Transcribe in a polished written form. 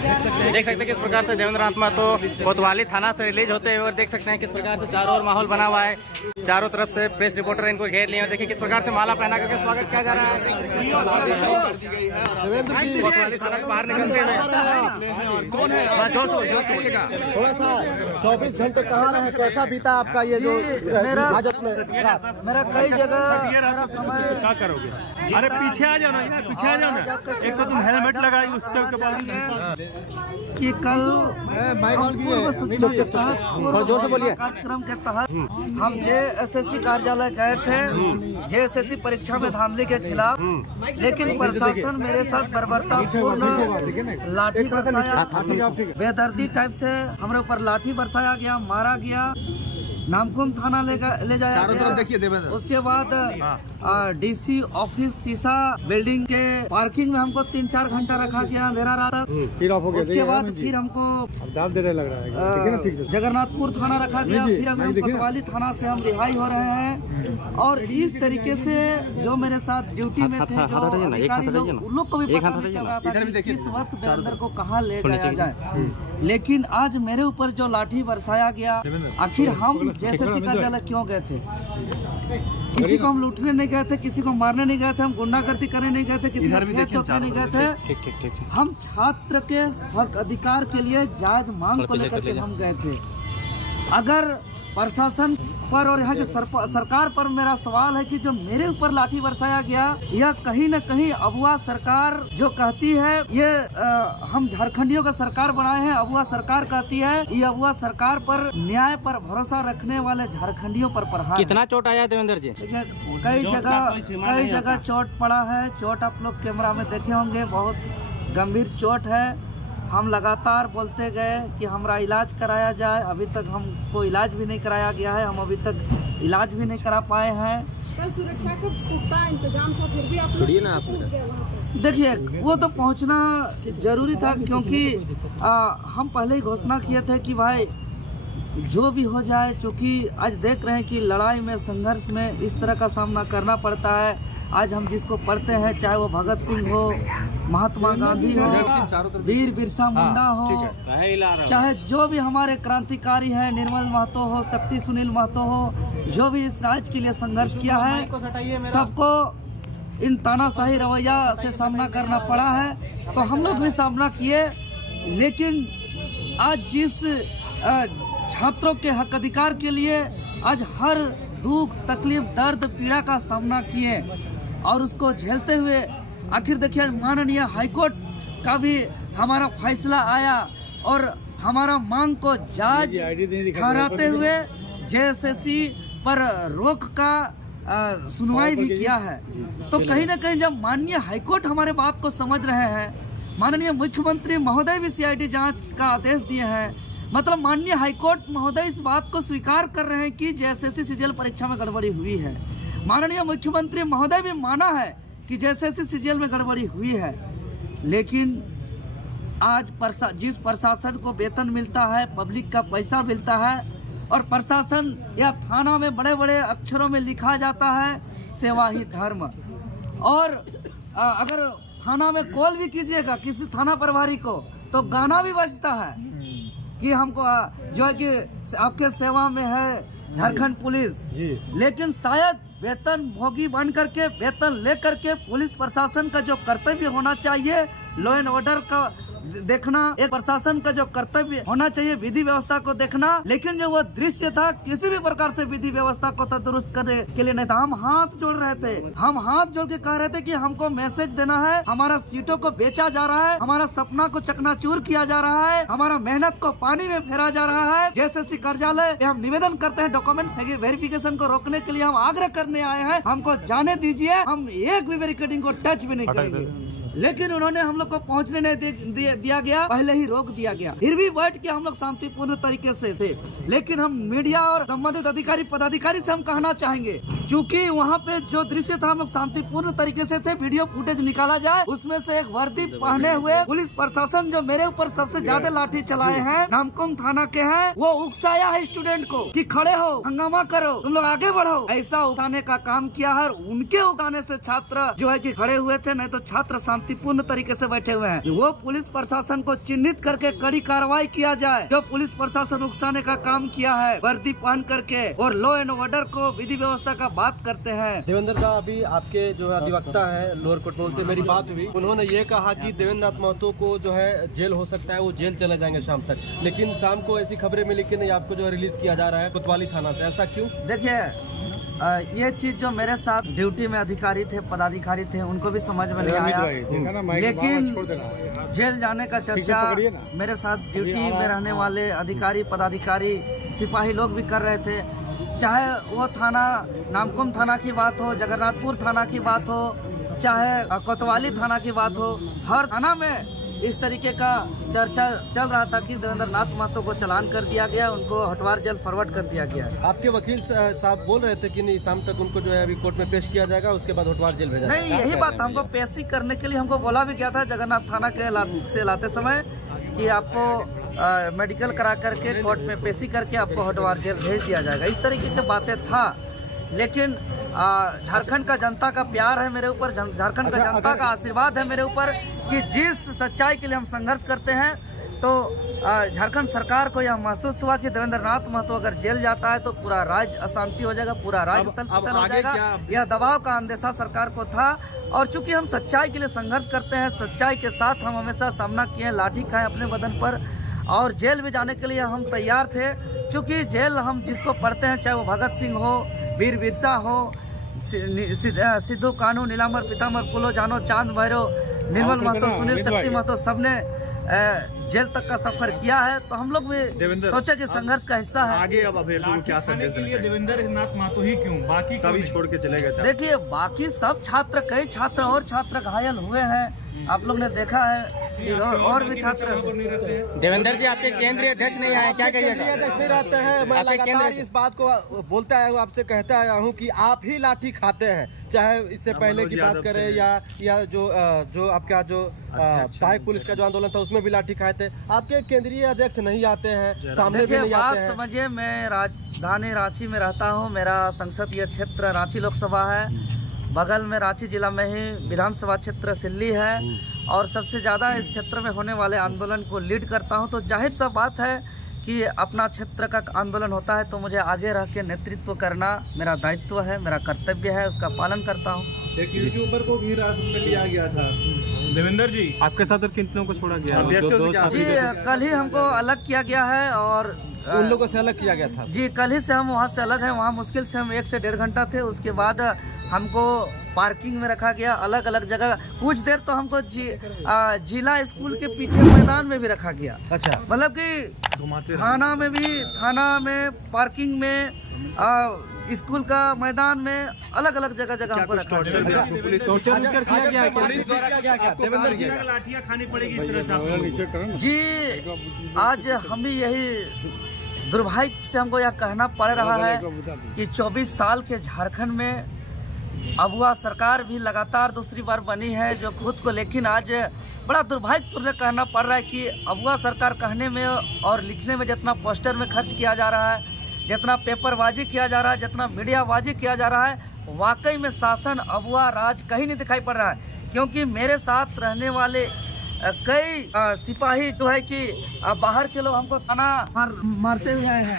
देख सकते हैं किस प्रकार से देवेंद्र नाथ महतो कोतवाली थाना से रिलीज होते हैं और देख सकते हैं किस प्रकार से चारों ओर माहौल बना हुआ है। चारों तरफ से प्रेस रिपोर्टर इनको घेर लिए और देखिए किस प्रकार से माला पहना करके स्वागत किया जा रहा है। कोतवाली थाना से बाहर निकलते हुए कौन है जोर से बोलिएगा थोड़ा सा 24 घंटे कहाँ रहे, कैसा बीता आपका ये जो हाजत में? मेरा कई जगह क्या करोगे? अरे पीछे आ जाओ ना यार, पीछे आ जाओ ना। एक तो तुम हेलमेट लगाई उसके बाद कि कल पूर्व सूचना के तहत जोर से बोलिए। कार्यक्रम के तहत हम JSSC कार्यालय गए थे JSSC परीक्षा में धांधली के खिलाफ, लेकिन प्रशासन मेरे साथ बर्बरतापूर्ण लाठी बरसाया, बेदर्दी टाइप से हमारे ऊपर लाठी बरसाया गया, मारा गया, नामकुम थाना ले जाया गया। उसके बाद DC ऑफिस शीशा बिल्डिंग के पार्किंग में हमको 3-4 घंटा रखा गया अंधेरा रात तक। उसके बाद फिर हमको जगन्नाथपुर थाना रखा गया, फिर हम कोतवाली थाना से हम रिहाई हो रहे हैं। और इस तरीके से जो मेरे साथ ड्यूटी में थे जो अधिकारी लोग, उन लोग को भी पता नहीं चल रहा था कि किस वक्त देवेंद्र को कहाँ ले जाया जाए। लेकिन आज मेरे ऊपर जो लाठी बरसाया गया, आखिर हम JSSC कार्यालय क्यों गए थे? किसी को हम लूटने नहीं गए थे, किसी को मारने नहीं गए थे, हम गुंडागर्दी करने नहीं गए थे, किसी को खेत चौकने नहीं गए थे। हम छात्र के हक अधिकार के लिए जायज मांग को लेकर के हम गए थे। अगर प्रशासन पर और यहाँ की सरकार पर मेरा सवाल है कि जो मेरे ऊपर लाठी बरसाया गया, यह कहीं न कहीं अबुआ सरकार जो कहती है ये हम झारखंडियों का सरकार बनाए हैं, अबुआ सरकार कहती है, ये अबुआ सरकार पर न्याय पर भरोसा रखने वाले झारखंडियों पर प्रहार। कितना चोट आया देवेंद्र जी? कई जगह चोट पड़ा है। चोट आप लोग कैमरा में देखे होंगे, बहुत गंभीर चोट है। हम लगातार बोलते गए कि हमारा इलाज कराया जाए, अभी तक हमको इलाज भी नहीं कराया गया है, हम अभी तक इलाज भी नहीं करा पाए हैं। कल सुरक्षा का पुख्ता इंतजाम था, फिर भी आप लोग देखिए वो तो पहुंचना जरूरी था, क्योंकि हम पहले ही घोषणा किए थे कि भाई जो भी हो जाए, क्योंकि आज देख रहे हैं कि लड़ाई में, संघर्ष में इस तरह का सामना करना पड़ता है। आज हम जिसको पढ़ते हैं, चाहे वो भगत सिंह हो, महात्मा गांधी हो, वीर बिरसा मुंडा हो, चाहे जो भी हमारे क्रांतिकारी हैं, निर्मल महतो हो, शक्ति सुनील महतो हो, जो भी इस राज्य के लिए संघर्ष किया है, सबको इन तानाशाही रवैया से सामना करना पड़ा है। तो हम लोग भी सामना किए, लेकिन आज जिस छात्रों के हक अधिकार के लिए आज हर दुख, तकलीफ, दर्द, पीड़ा का सामना किए और उसको झेलते हुए आखिर देखिए माननीय हाईकोर्ट का भी हमारा फैसला आया और हमारा मांग को जायज ठहराते हुए JSSC पर रोक का सुनवाई भी किया है। तो कहीं ना कहीं जब माननीय हाईकोर्ट हमारे बात को समझ रहे हैं, माननीय मुख्यमंत्री महोदय भी CID जांच का आदेश दिए हैं, मतलब माननीय हाईकोर्ट महोदय इस बात को स्वीकार कर रहे हैं कि JSSC CGL परीक्षा में गड़बड़ी हुई है। माननीय मुख्यमंत्री महोदय भी माना है कि JSSC CGL में गड़बड़ी हुई है। लेकिन आज जिस प्रशासन को वेतन मिलता है, पब्लिक का पैसा मिलता है, और प्रशासन या थाना में बड़े बड़े अक्षरों में लिखा जाता है सेवा ही धर्म, और अगर थाना में कॉल भी कीजिएगा किसी थाना प्रभारी को तो गाना भी बजता है कि हमको जो है कि आपके सेवा में है झारखंड पुलिस जी। लेकिन शायद वेतन भोगी बन करके, वेतन लेकर के पुलिस प्रशासन का जो कर्तव्य होना चाहिए, लॉ एंड ऑर्डर का देखना, एक प्रशासन का जो कर्तव्य होना चाहिए, विधि व्यवस्था को देखना, लेकिन जो वो दृश्य था किसी भी प्रकार से विधि व्यवस्था को तो दुरुस्त करने के लिए नहीं था। हम हाथ जोड़ रहे थे, हम हाथ जोड़ के कह रहे थे कि हमको मैसेज देना है, हमारा सीटों को बेचा जा रहा है, हमारा सपना को चकनाचूर किया जा रहा है, हमारा मेहनत को पानी में फेरा जा रहा है। JSSC कार्यालय में हम निवेदन करते हैं, डॉक्यूमेंट वेरिफिकेशन को रोकने के लिए हम आग्रह करने आए हैं, हमको जाने दीजिए, हम एक भी बैरिकेडिंग को टच भी नहीं करेंगे। लेकिन उन्होंने हम लोग को पहुंचने नहीं दिया गया, पहले ही रोक दिया गया। फिर भी बैठ के हम लोग शांतिपूर्ण तरीके से थे। लेकिन हम मीडिया और संबंधित अधिकारी पदाधिकारी से हम कहना चाहेंगे, क्योंकि वहाँ पे जो दृश्य था हम लोग शांतिपूर्ण तरीके से थे, वीडियो फुटेज निकाला जाए, उसमें से एक वर्दी पहने हुए पुलिस प्रशासन जो मेरे ऊपर सबसे ज्यादा लाठी चलाए हैं, नामकुम थाना के हैं, वो उकसाया है स्टूडेंट को कि खड़े हो, हंगामा करो, तुम लोग आगे बढ़ो, ऐसा उठाने का काम किया है। उनके उठाने से छात्र जो है कि खड़े हुए थे, नहीं तो छात्र शांतिपूर्ण तरीके से बैठे हुए हैं। वो पुलिस प्रशासन को चिन्हित करके कड़ी कार्रवाई किया जाए। जो पुलिस प्रशासन उकसाने का काम किया है वर्दी पहन करके और लॉ एंड ऑर्डर को विधि व्यवस्था का बात करते हैं। देवेंद्र दा, अभी आपके जो अधिवक्ता है लोअर कोर्ट में, उनसे मेरी बात हुई। उन्होंने ये कहा कि देवेंद्र नाथ महतो को जो है जेल हो सकता है, वो जेल चले जाएंगे शाम तक, लेकिन शाम को ऐसी खबरें मिली कि नहीं आपको जो है रिलीज किया जा रहा है कोतवाली थाना से, ऐसा क्यों? देखिए ये चीज जो मेरे साथ ड्यूटी में अधिकारी थे, पदाधिकारी थे, उनको भी समझ में नहीं आया, लेकिन जेल जाने का चर्चा मेरे साथ ड्यूटी में रहने वाले अधिकारी, पदाधिकारी, सिपाही लोग भी कर रहे थे। चाहे वो थाना नामकुम थाना की बात हो, जगन्नाथपुर थाना की बात हो, चाहे कोतवाली थाना की बात हो, हर थाना में इस तरीके का चर्चा चल रहा था कि देवेंद्र नाथ महतो को चालान कर दिया गया, उनको हटवार जेल फॉरवर्ड कर दिया गया है। आपके वकील साहब बोल रहे थे कि नहीं शाम तक उनको जो है अभी कोर्ट में पेश किया जाएगा, उसके बाद हटवार जेल भेजा नहीं, यही बात हमको पेशी करने के लिए हमको बोला भी गया था जगन्नाथ थाना के से लाते समय कि आपको मेडिकल करा करके कोर्ट में पेशी करके आपको हटवार जेल भेज दिया जाएगा। इस तरीके की बातें था, लेकिन झारखंड का जनता का प्यार है मेरे ऊपर, झारखंड का जनता का आशीर्वाद है मेरे ऊपर कि जिस सच्चाई के लिए हम संघर्ष करते हैं, तो झारखंड सरकार को यह महसूस हुआ कि देवेंद्र नाथ महतो अगर जेल जाता है तो पूरा राज्य अशांति हो जाएगा, पूरा राज्य उथल-पुथल हो जाएगा। यह दबाव का अंदेशा सरकार को था, और चूंकि हम सच्चाई के लिए संघर्ष करते हैं, सच्चाई के साथ हम हमेशा सामना किए, लाठी खाए अपने बदन पर, और जेल भी जाने के लिए हम तैयार थे। चूँकि जेल हम जिसको पढ़ते हैं, चाहे वो भगत सिंह हो, वीर बिरसा हो, सिद्धू कान्हू, नीलांबर पीताम्बर फूलो, जानो चांद भैरव, निर्मल महतो, सुनील शक्ति महतो, सबने जेल तक का सफर किया है। तो हम लोग भी सोचे कि संघर्ष का हिस्सा है। आगे अब अभ्यर्थियों को क्या संदेश देना चाहिए? देवेंद्र नाथ महतो ही क्यों, बाकी सभी छोड़ के चले गए थे। देखिए बाकी सब छात्र, कई छात्र और छात्र घायल हुए हैं, आप लोग ने देखा है, और भी छात्र। देवेंद्र जी, आपके केंद्रीय अध्यक्ष नहीं आए, क्या कहिएगा? केंद्रीय अध्यक्ष नहीं रहते हैं, मैं लगातार इस बात को बोलता है, आपसे कहता आया हूँ कि आप ही लाठी खाते हैं, चाहे इससे पहले की बात करें या जो आपका जो सहायक पुलिस का जो आंदोलन था उसमें भी लाठी खाए थे। आपके केंद्रीय अध्यक्ष नहीं आते हैं, सामने भी नहीं आते हैं। बात समझिए, मैं राजधानी रांची में रहता हूँ, मेरा संसदीय क्षेत्र रांची लोकसभा है, बगल में रांची जिला में ही विधानसभा क्षेत्र सिल्ली है, और सबसे ज़्यादा इस क्षेत्र में होने वाले आंदोलन को लीड करता हूं। तो जाहिर सा बात है कि अपना क्षेत्र का आंदोलन होता है तो मुझे आगे रह के नेतृत्व करना मेरा दायित्व है, मेरा कर्तव्य है, उसका पालन करता हूं। एक यूट्यूबर को भी हिरासत में लिया गया था। देवेंद्र जी, आपके साथ कितनों को छोड़ा गया? जी कल ही हमको अलग किया गया है, और उन लोगों से अलग किया गया था। जी कल ही से हम वहाँ से अलग हैं। वहाँ मुश्किल से हम 1 से 1.5 घंटा थे, उसके बाद हमको पार्किंग में रखा गया, अलग अलग जगह। कुछ देर तो हमको जिला स्कूल के पीछे मैदान में भी रखा गया। अच्छा, मतलब कि थाना में भी, थाना में, पार्किंग में, स्कूल का मैदान में, अलग अलग जगह हमको रखा गया। लाठियां खानी पड़ेगी इस तरह से? जी आज हम भी यही दुर्भाग्य से हमको यह कहना पड़ रहा है कि 24 साल के झारखंड में अगुआ सरकार भी लगातार दूसरी बार बनी है जो खुद को, लेकिन आज बड़ा दुर्भाग्यपूर्ण कहना पड़ रहा है कि अगुआ सरकार कहने में और लिखने में जितना पोस्टर में खर्च किया जा रहा है, जितना पेपरबाजी किया जा रहा है, जितना मीडियाबाजी किया जा रहा है, वाकई में शासन अगुआ राज कहीं नहीं दिखाई पड़ रहा है। क्योंकि मेरे साथ रहने वाले कई सिपाही जो है कि बाहर के लोग हमको ताना मारते हुए आए हैं।